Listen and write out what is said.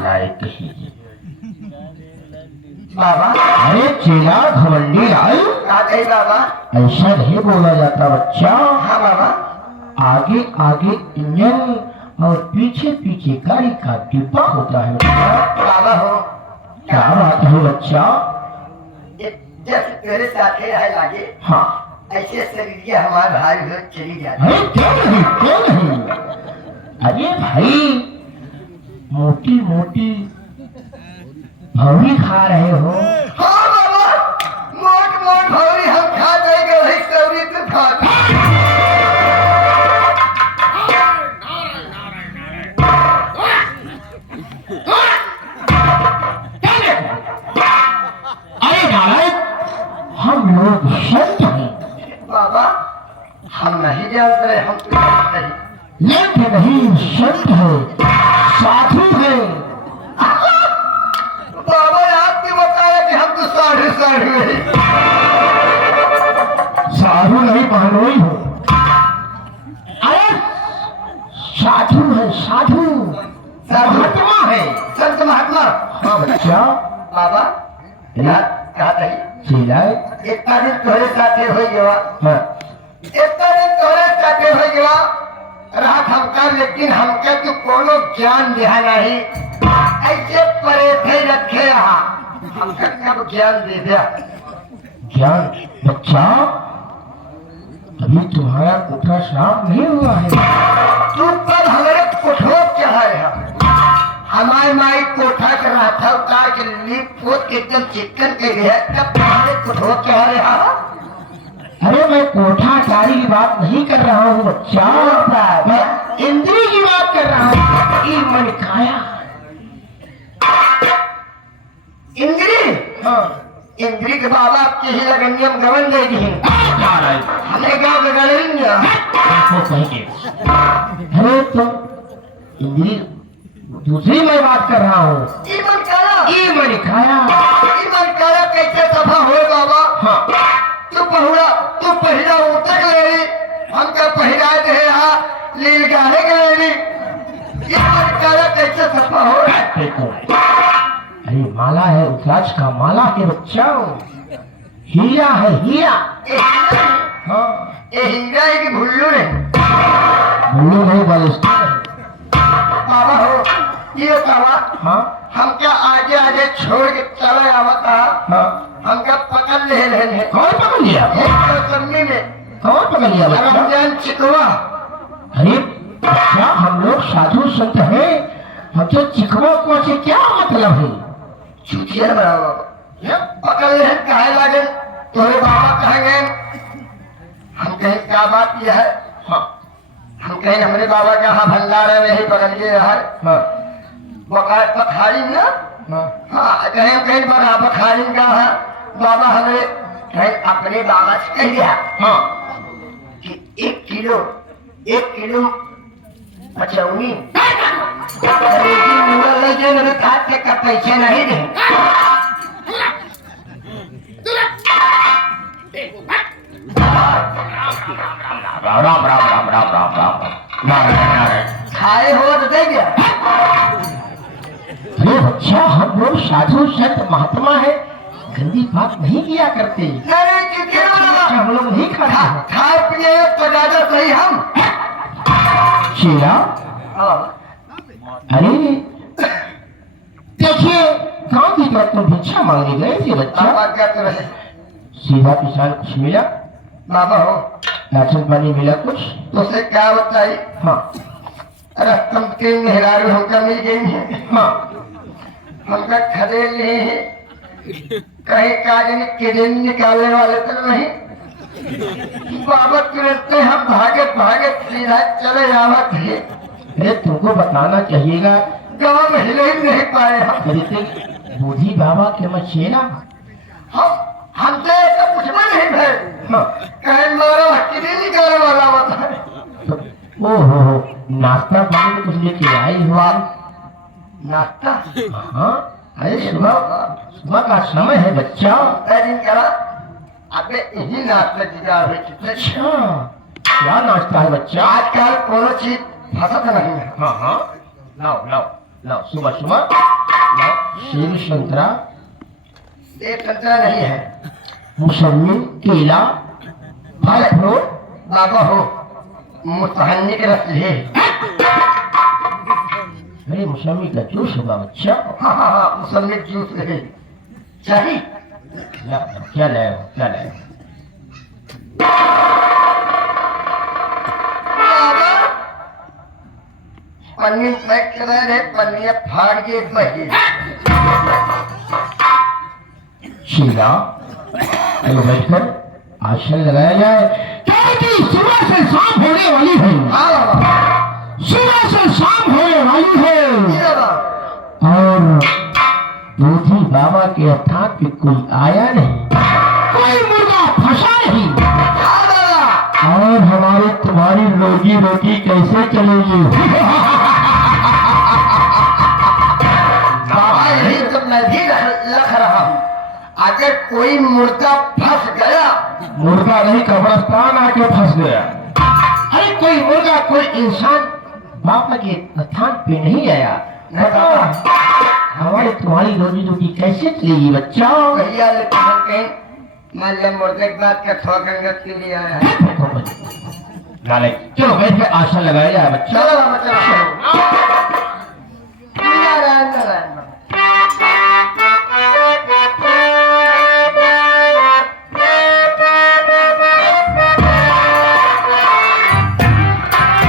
नालायक ही बाबा अरे चेला घमंडी आए आ गई बाबा। ऐसा नहीं बोला जाता बच्चा। हाँ बाबा। आगे आगे इंजन और पीछे पीछे गाड़ी का डिब्बा होता है बच्चा। बाबा हो क्या बात है बच्चा? जैसे तेरे साथ है लागे हाँ ऐसे शरीर हमारे भाई हो चली जाती। अरे क्यों नहीं क्यों नहीं। अरे भाई मोटी मोटी भौरी खा रहे हो। हाँ बाबा मोट मोट भौरी हम खा जाएंगे वही सौरी तो खा। अरे नालायक हम लोग संत हैं। बाबा हम नहीं जानते रहे हम तो नहीं। लेकिन नहीं संत है साधु है। बाबा आपने बताया कि हम तो साढ़े साढ़े हैं। साधु नहीं बहनोई हो। अरे साधु है साधु महात्मा है। संत महात्मा। हाँ बच्चा। बाबा कहा था चेला इतना दिन तोरे साथे हो गया। हाँ इतना दिन तोरे साथे हो गया रात हमका लेकिन हमका तो कोनो ज्ञान दिया नहीं। ऐसे परे थे रखे यहाँ हमका कब ज्ञान दे दिया। ज्ञान बच्चा अभी तुम्हारा कोठा साफ नहीं हुआ है। तू कल हमारे कोठो चढ़ा है। हमारे माई कोठा के राथा उतार के लीप पोत के एकदम चिकन के गया तब तुम्हारे कोठो चढ़ा रहा। अरे मैं कोठा कारी की बात नहीं कर रहा हूँ बच्चा। मैं इंद्री की बात कर रहा हूँ। ये मन खाया इंद्री। हाँ इंद्री के बाबा आपके ही लगनियम गवन देगी हमें गाँव बिगड़ेंगे। अरे तो इंद्री दूसरी मैं बात कर रहा हूँ। ईमन काला ईमन खाया कैसे सफा हो बाबा। हाँ तू पहिरा उतक ले रही हमका पहिरा दे यहाँ लील गाने गए रही। ईमन काला कैसे सफा हो। देखो अरे माला है रुद्राक्ष का माला है बच्चा। हीरा है हीरा। हाँ ये हीरा है कि भुल्लू है। भूलो नहीं बलिष्ठा है। बाबा हो ये बाबा हाँ हम क्या आगे आगे छोड़ के चले आवता। हाँ हमका पकड़ ले रहे। कौन पकड़ लिया? जमीन में कौन पकड़ लिया बच्चा? रमजान चिकवा। अरे क्या हम लोग साधु संत हैं? हम तो चिकवा को से क्या मतलब है? चूतिया बराबर पकड़ ले कहे लगे तोरे बाबा कहेंगे हम कहीं क्या बात यह है। हाँ हम कहीं हमारे बाबा का यहाँ भंडार है वही पकड़ के रहा है। हाँ बकाय पखारी ना। हाँ हाँ कहीं कहीं बड़ा पखारी का है बाबा हमें कहीं अपने बाबा से कह दिया हाँ कि 1 किलो पचौनी खाते का पैसे नहीं दे। राम राम राम राम राम राम राम खाए हो तो दे दिया। अरे बच्चा हम लोग साधु संत महात्मा है गंदी बात नहीं किया करते। हम लोग नहीं खाते। खाए पिए तो ज्यादा सही हम। शेरा अरे देखिए गांव की तरफ तो भिक्षा मांगने गए थे बच्चा। सीधा किसान कुछ मिला? बाबा हो राशन पानी मिला कुछ? तो से क्या बताई। हाँ रस्तम के मेहरारू हमका मिल गई है। हाँ हमका खरीद लिए हैं कहीं कागज किरण निकालने वाले तो नहीं। बाबा तुरंत हम भागे भागे सीधा चले आवत है। अरे तुमको बताना चाहिएगा गाँव में हिले ही नहीं पाए हम। बूढ़ी बाबा के मचेना हमसे ऐसा कुछ भी नहीं है। हाँ कहीं मारो किरण निकालने वाला बताए। ओहो नाश्ता पानी में कुछ लेके आई हो आप? नाश्ता। हाँ अरे सुबह का समय है बच्चा। दिन करा अबे यही नाश्ता जिगार है। अच्छा क्या नाश्ता है बच्चा? आजकल कोनो चीज फसत नहीं है। हाँ हाँ लाओ लाओ लाओ सुबह सुबह लाओ सेब संतरा एक संतरा नहीं है मौसमी केला फल फ्रूट बाबा हो मुतहन्नी के रस ले अरे मौसमी का जूस होगा बच्चा हाँ हाँ हाँ मुसम्मी जूस ले चाहिए लाओ क्या लाए हो क्या लाए हो बाबा पन्नी पैक करा रहे पन्नियाँ फाड़ के बही शीला चलो बैठकर आसन लगाया जाए क्योंकि सुबह से शाम होने वाली है हाँ बाबा सुबह से शाम होने वाली है जी बाबा और दूधी बाबा के अर्थात में कोई आया नहीं कोई मुर्गा फंसा नहीं हाँ बाबा और हमारी तुम्हारी रोजी रोटी कैसे चलेगी बाबा यही तो मैं भी लख रहा हूँ अगर कोई मुर्गा फंस गया मुर्गा नहीं कब्रस्तान आके फंस गया अरे कोई मुर्गा कोई इंसान बाबा के स्थान पे नहीं आया बता हमारी तुम्हारी रोजी रोटी कैसे चलेगी बच्चा भैया लेकिन हम कहीं मान लिया मुर्गे के बाद का थोड़ा गंगत के लिए आया है चलो बैठ के आसन लगाया जाए बच्चा चलो बाबा चलो नारायण नारायण